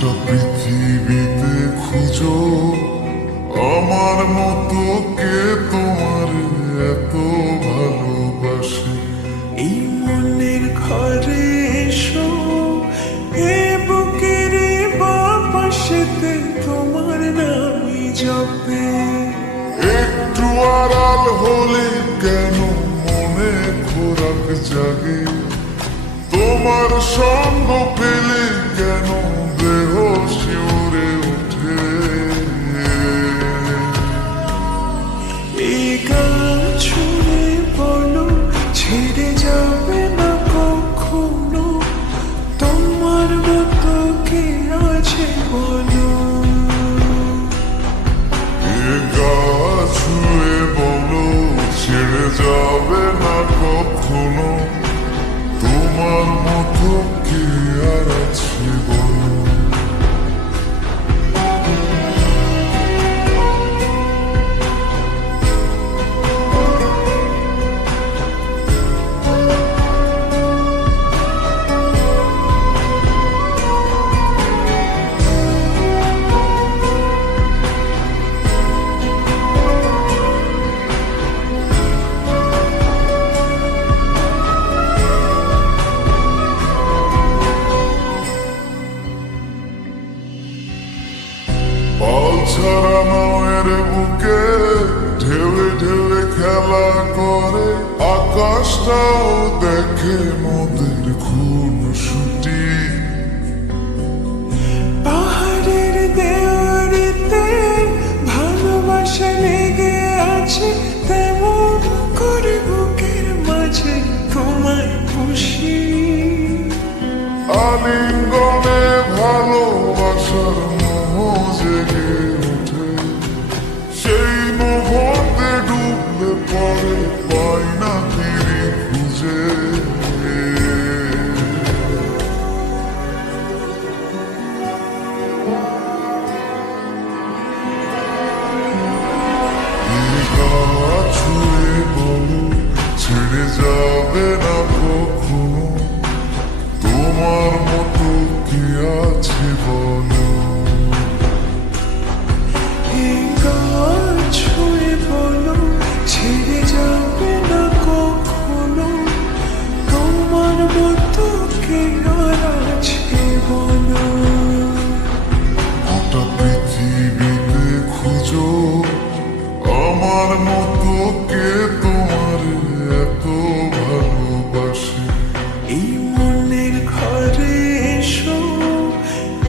গোটা পৃথিবীতে খুঁজো আমার মতো কে তোমার এত ভালোবাসে। এই মনের ঘরে এসো, এ বুকের বাপাশেতে তোমার নামই জপে। একটু আড়াল হলে কেন মনে খোরাক জাগে, তোমার সঙ্গ পেলে কেন দেহ শিউরে ওঠে। এই গান ছুঁয়ে বলো ছেড়ে যাবে না কখনো, তোমার মতো কে আছে বলো। এ গা ছুঁয়ে বলো ছেড়ে যাবে না কখনো, তোমার মতো কে আর আছে বলো। পাল ছাড়া নয়ের বুকে ঢেউে ঢেউে খেলা করে, আকাশটাও দেখে মোদের খুন ছুটি। পাহাড়ের দেওয়ারিতে ভালোবাসা লেগে আছে,